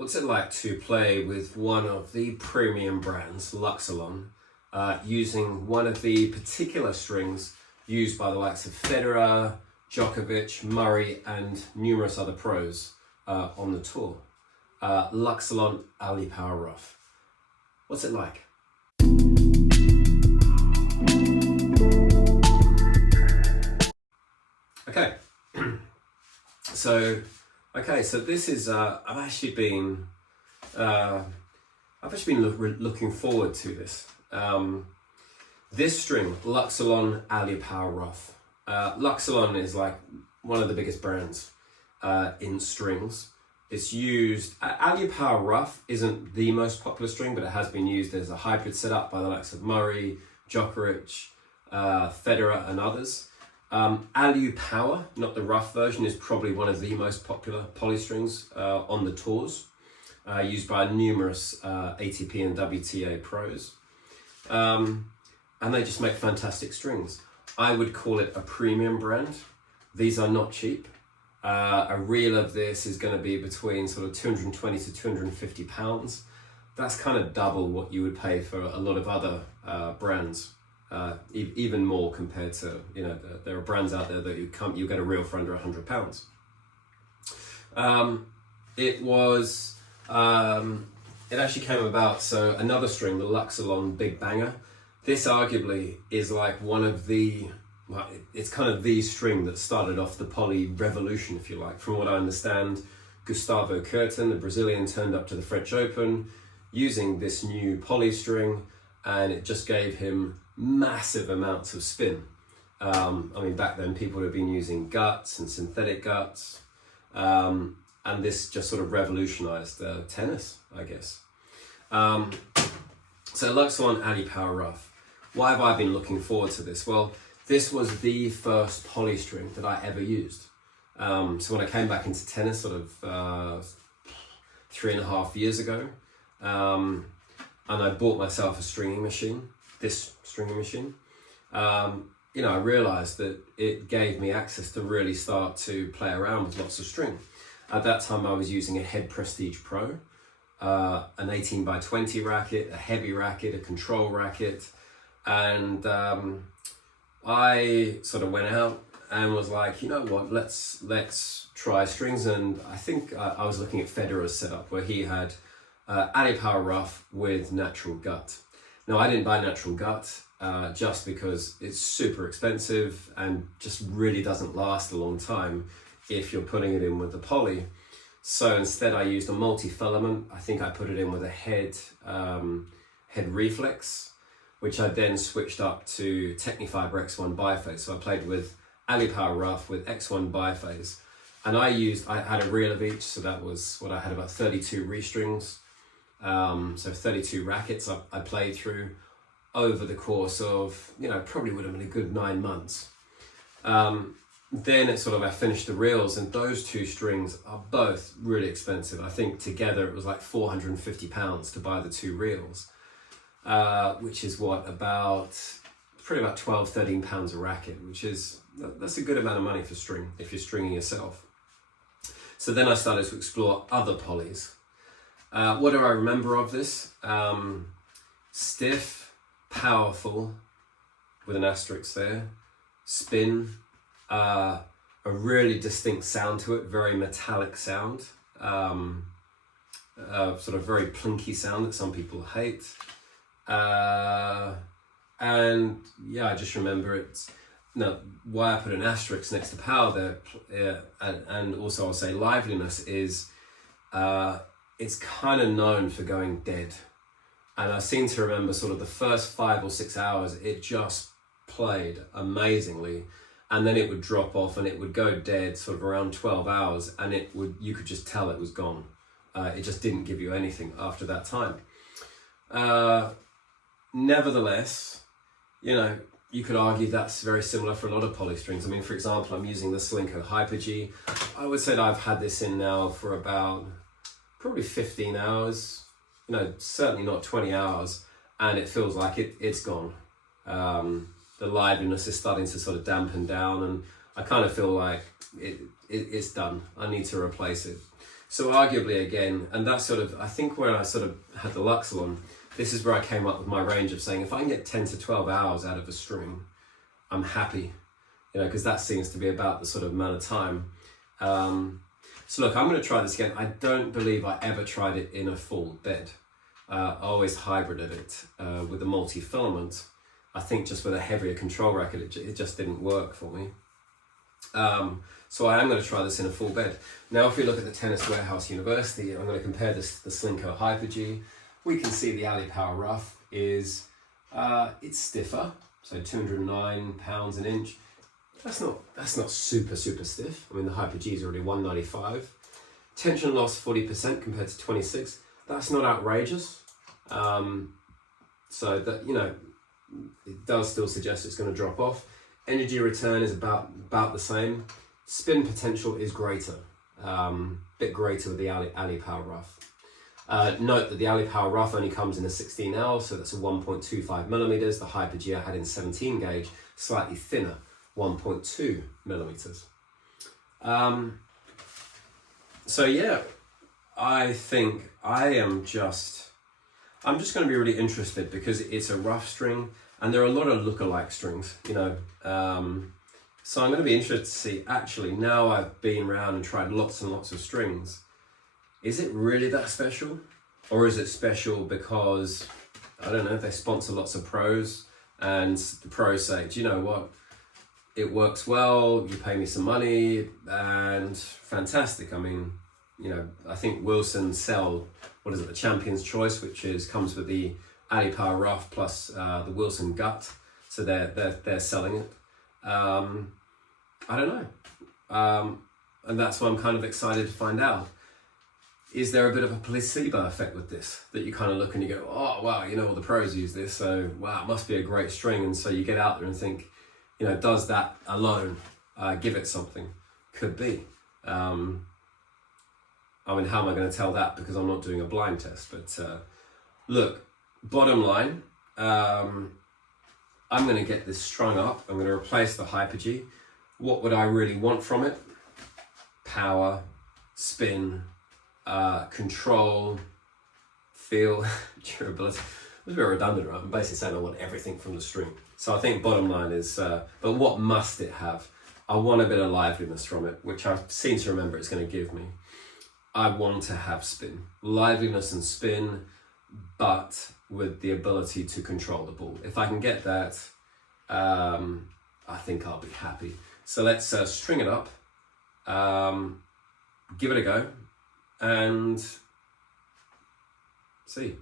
What's it like to play with one of the premium brands, Luxilon, using one of the particular strings used by the likes of Federer, Djokovic, Murray, and numerous other pros on the tour? Luxilon Ali Power Rough. What's it like? Okay, so this is I've actually been looking forward to this. This string, Luxilon Ali Power Rough. Luxilon is like one of the biggest brands in strings. It's used. Ali Power Rough isn't the most popular string, but it has been used as a hybrid setup by the likes of Murray, Djokovic, Federer, and others. Alu Power, not the rough version, is probably one of the most popular polystrings on the tours, used by numerous ATP and WTA pros. And they just make fantastic strings. I would call it a premium brand. These are not cheap. A reel of this is going to be between sort of 220 to 250 pounds. That's kind of double what you would pay for a lot of other brands. Even more compared to, there are brands out there that you get a reel for under £100. It actually came about, so another string, the Luxilon Big Banger. This arguably is like one of the, it's kind of the string that started off the poly revolution, if you like. From what I understand, Gustavo Kuerten, the Brazilian, turned up to the French Open using this new poly string, and it just gave him massive amounts of spin. Back then people would have been using guts and synthetic guts, and this just sort of revolutionized tennis, I guess. So Luxilon Ali Power Rough. Why have I been looking forward to this? Well, this was the first poly string that I ever used. So when I came back into tennis sort of 3.5 years ago, and I bought myself a stringing machine, this stringing machine, I realized that it gave me access to really start to play around with lots of string. At that time, I was using a Head Prestige Pro, an 18x20 racket, a heavy racket, a control racket, and I sort of went out and was like, you know what, let's try strings. And I think I was looking at Federer's setup where he had Ali Power Rough with natural gut. Now, I didn't buy natural gut just because it's super expensive and just really doesn't last a long time if you're putting it in with the poly. So instead I used a multi-filament. I think I put it in with a head reflex, which I then switched up to Technifiber X1 biphase. So I played with Ali Power Rough with X1 biphase. And I had a reel of each, so that was what I had, about 32 restrings. So 32 rackets I played through over the course of, probably would have been a good 9 months. Then I finished the reels, and those two strings are both really expensive. I think together it was like £450 to buy the two reels, which is about 12, 13 pounds a racket, that's a good amount of money for string if you're stringing yourself. So then I started to explore other polys. What do I remember of this? Stiff, powerful, with an asterisk there, spin, a really distinct sound to it, very metallic sound, sort of very plinky sound that some people hate. And yeah, I just remember it. Now, why I put an asterisk next to power there, and also I'll say liveliness, is it's kind of known for going dead. And I seem to remember sort of the first 5 or 6 hours, it just played amazingly. And then it would drop off and it would go dead sort of around 12 hours. And you could just tell it was gone. It just didn't give you anything after that time. Nevertheless, you could argue that's very similar for a lot of poly strings. For example, I'm using the Slinko Hyper G. I would say that I've had this in now for about probably 15 hours, certainly not 20 hours, and it feels like it's gone. The liveliness is starting to sort of dampen down, and I kind of feel like it's done. I need to replace it. So arguably again, and that's sort of, I think when I sort of had the Luxilon, this is where I came up with my range of saying if I can get 10 to 12 hours out of a string, I'm happy, you know, because that seems to be about the sort of amount of time. So look, I'm going to try this again. I don't believe I ever tried it in a full bed. I always hybrided it with a multi-filament. I think just with a heavier control racket, it just didn't work for me. So I am going to try this in a full bed. Now, if we look at the Tennis Warehouse University, I'm going to compare this to the Slinko Hyper-G. We can see the Ali Power Rough is, it's stiffer, so 209 pounds an inch. That's not super stiff. I mean, the Hyper-G is already 195. Tension loss 40% compared to 26. That's not outrageous. So that, you know, it does still suggest it's going to drop off. Energy return is about the same. Spin potential is greater, bit greater with the Ali Power Rough. Note that the Ali Power Rough only comes in a 16L, so that's a 1.25 millimeters. The Hyper-G I had in 17 gauge, slightly thinner, 1.2 millimeters. So yeah, I think I'm just going to be really interested because it's a rough string and there are a lot of look-alike strings, you know. So I'm going to be interested to see, actually, now I've been around and tried lots and lots of strings, is it really that special? Or is it special because, I don't know, they sponsor lots of pros and the pros say, do you know what? It works well, you pay me some money, and fantastic. I mean, you know, I think Wilson sell, what is it, the Champion's Choice, which comes with the Ali Power Rough plus the Wilson Gut. So they're selling it. I don't know. And that's why I'm kind of excited to find out. Is there a bit of a placebo effect with this? That you kind of look and you go, oh, wow, you know, all the pros use this, so wow, it must be a great string. And so you get out there and think, you know, does that alone give it something? Could be. I mean, how am I going to tell that? Because I'm not doing a blind test. But look, bottom line, I'm going to get this strung up. I'm going to replace the Hyper-G. What would I really want from it? Power, spin, control, feel, durability. It's a bit redundant, right? I'm basically saying I want everything from the string. So I think bottom line is, but what must it have? I want a bit of liveliness from it, which I seem to remember it's going to give me. I want to have spin. Liveliness and spin, but with the ability to control the ball. If I can get that, I think I'll be happy. So let's string it up, give it a go, and see.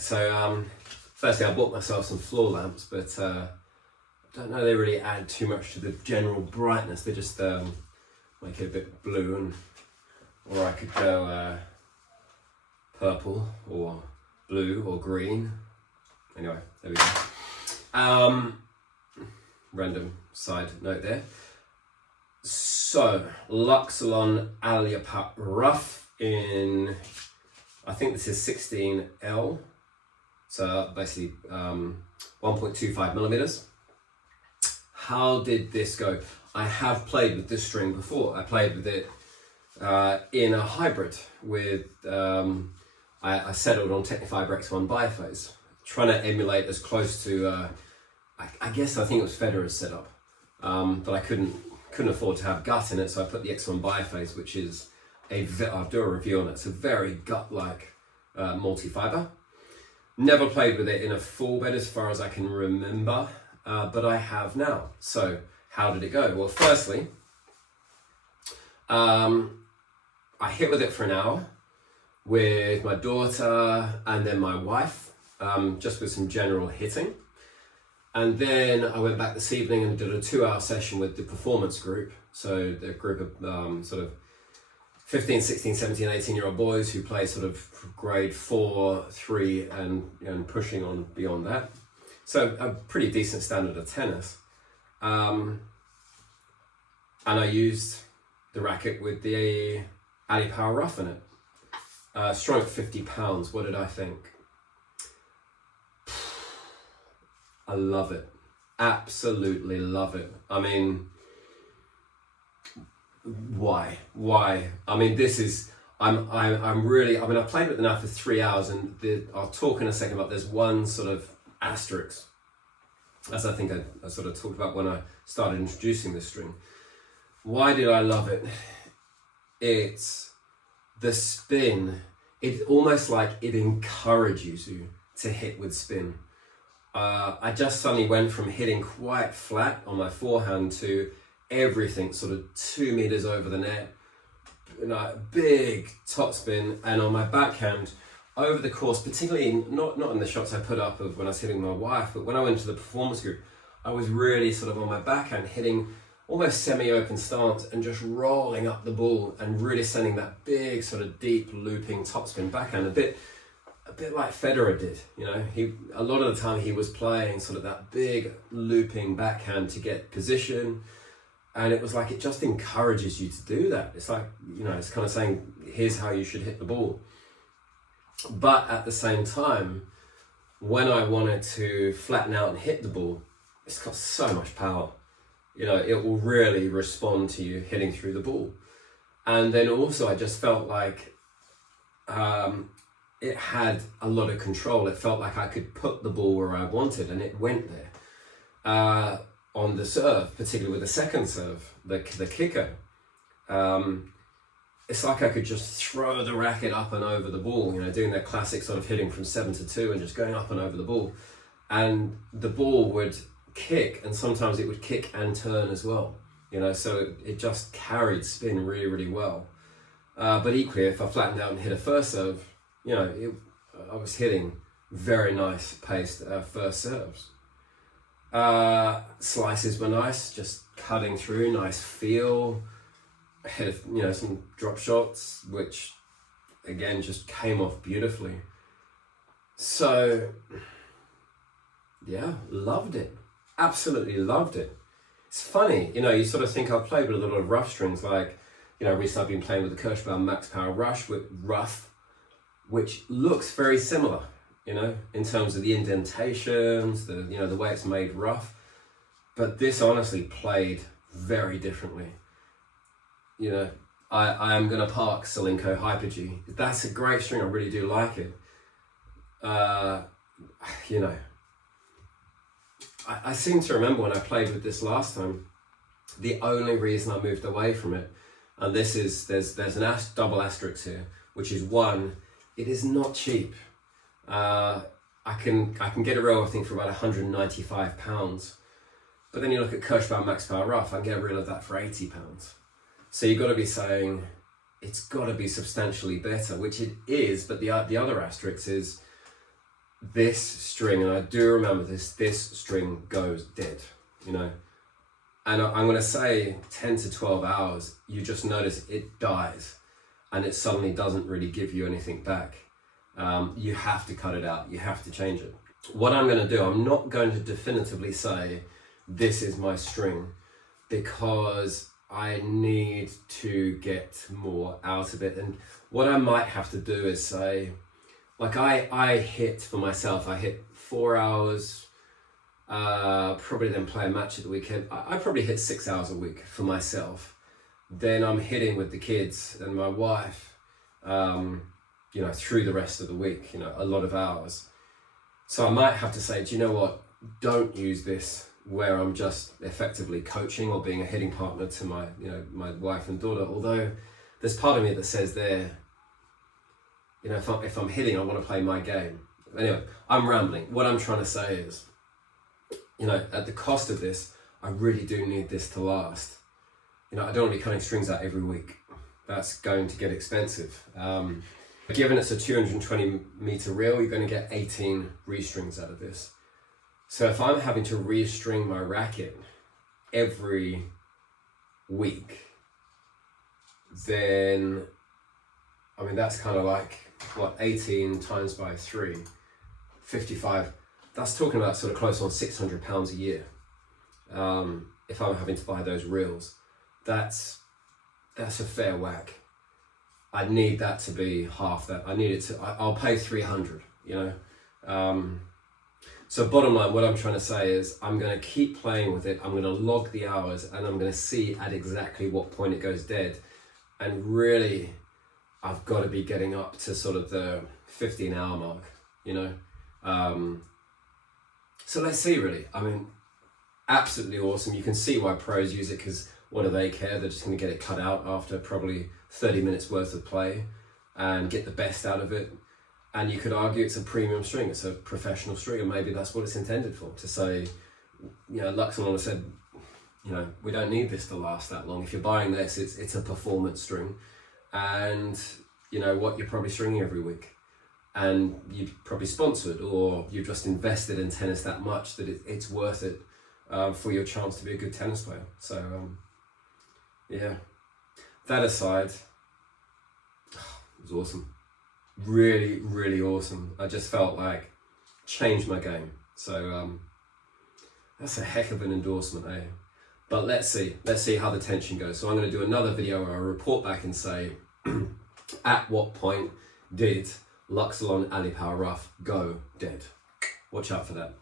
so firstly I bought myself some floor lamps, but I don't know they really add too much to the general brightness. They just make it a bit blue, or I could go purple or blue or green. Anyway, there we go. Random side note there. So, Luxilon Alipar Rough in, I think this is 16L. So basically 1.25 millimeters. How did this go? I have played with this string before. I played with it in a hybrid with, I settled on Technifiber X1 biphase, trying to emulate as close to, I think it was Federer's setup, but I couldn't afford to have gut in it, so I put the X1 biphase, which is I'll do a review on it. It's a very gut-like multi-fiber. Never played with it in a full bed as far as I can remember, but I have now. So how did it go? Well, firstly, I hit with it for an hour with my daughter and then my wife, just with some general hitting. And then I went back this evening and did a 2-hour session with the performance group. So the group of sort of 15, 16, 17, 18-year-old boys who play sort of grade 4, 3 and pushing on beyond that. So a pretty decent standard of tennis. And I used the racket with the Alipar Rough in it. Strung at 50 pounds. What did I think? I love it. Absolutely love it. I mean, why? I mean, this is, I'm really, I mean, I've played with it now for 3 hours, and I'll talk in a second about, there's one sort of asterisk, as I think I sort of talked about when I started introducing this string. Why did I love it? It's the spin. It's almost like it encourages you to hit with spin. I just suddenly went from hitting quite flat on my forehand to everything sort of 2 meters over the net, big topspin, and on my backhand over the course, particularly not in the shots I put up of when I was hitting my wife, but when I went to the performance group, I was really sort of on my backhand hitting almost semi-open stance and just rolling up the ball and really sending that big sort of deep looping topspin backhand, a bit like Federer did. A lot of the time he was playing sort of that big looping backhand to get position, and it was like it just encourages you to do that. It's like, it's kind of saying, here's how you should hit the ball. But at the same time, when I wanted to flatten out and hit the ball, it's got so much power. It will really respond to you hitting through the ball. And then also I just felt like it had a lot of control. It felt like I could put the ball where I wanted, and it went there. On the serve, particularly with the second serve, the kicker, it's like I could just throw the racket up and over the ball, doing that classic sort of hitting from 7 to 2 and just going up and over the ball. And the ball would kick, and sometimes it would kick and turn as well, so it just carried spin really, really well. But equally, if I flattened out and hit a first serve, I was hitting very nice paced first serves. Slices were nice, just cutting through, nice feel. I hit some drop shots, which again just came off beautifully. So yeah, loved it. Absolutely loved it. It's funny, you sort of think I've played with a lot of rough strings, like, recently I've been playing with the Kirschbaum Max Power Rush with Rough, which looks very similar, in terms of the indentations, the way it's made rough. But this honestly played very differently. I am going to park Solinco Hyper G. That's a great string. I really do like it. I seem to remember when I played with this last time, the only reason I moved away from it, and this is, there's an double asterisk here, which is one, it is not cheap. I can get a reel, I think, for about £195. But then you look at Kirschbaum Max Power Rough, I can get a reel of that for £80. So you've got to be saying, it's got to be substantially better, which it is, but the other asterisk is, this string, and I do remember this string goes dead, you know. And I'm going to say 10 to 12 hours, you just notice it dies and it suddenly doesn't really give you anything back. You have to cut it out. You have to change it. What I'm going to do, I'm not going to definitively say this is my string, because I need to get more out of it. And what I might have to do is say, like I hit for myself, I hit 4 hours, probably then play a match at the weekend. I probably hit 6 hours a week for myself. Then I'm hitting with the kids and my wife, you know, through the rest of the week, you know, a lot of hours. So I might have to say, do you know what? Don't use this where I'm just effectively coaching or being a hitting partner to my, you know, my wife and daughter. Although there's part of me that says there, you know, if I'm hitting, I want to play my game. Anyway, I'm rambling. What I'm trying to say is, you know, at the cost of this, I really do need this to last. You know, I don't want to be cutting strings out every week. That's going to get expensive. Given it's a 220 meter reel, you're going to get 18 restrings out of this. So if I'm having to restring my racket every week, then, I mean, that's kind of like, what, 18 times by 3, 55. That's talking about sort of close on £600 a year. If I'm having to buy those reels, that's a fair whack. I need that to be half that. I need it to, I'll pay 300, you know. So bottom line, what I'm trying to say is I'm going to keep playing with it. I'm going to log the hours and I'm going to see at exactly what point it goes dead. And really, I've got to be getting up to sort of the 15-hour mark, you know. So let's see, really. I mean, absolutely awesome. You can see why pros use it, because what do they care? They're just going to get it cut out after probably 30 minutes worth of play and get the best out of it. And you could argue it's a premium string, it's a professional string, and maybe that's what it's intended for, to say, you know, Luxilon has said, you know, we don't need this to last that long. If you're buying this, it's a performance string, and you know what, you're probably stringing every week, and you've probably sponsored, or you've just invested in tennis that much that it's worth it for your chance to be a good tennis player. So yeah, that aside, it was awesome. Really, really awesome. I just felt like changed my game. So that's a heck of an endorsement, eh? But let's see how the tension goes. So I'm going to do another video where I report back and say, at what point did Luxilon Ali Power Rough go dead? Watch out for that.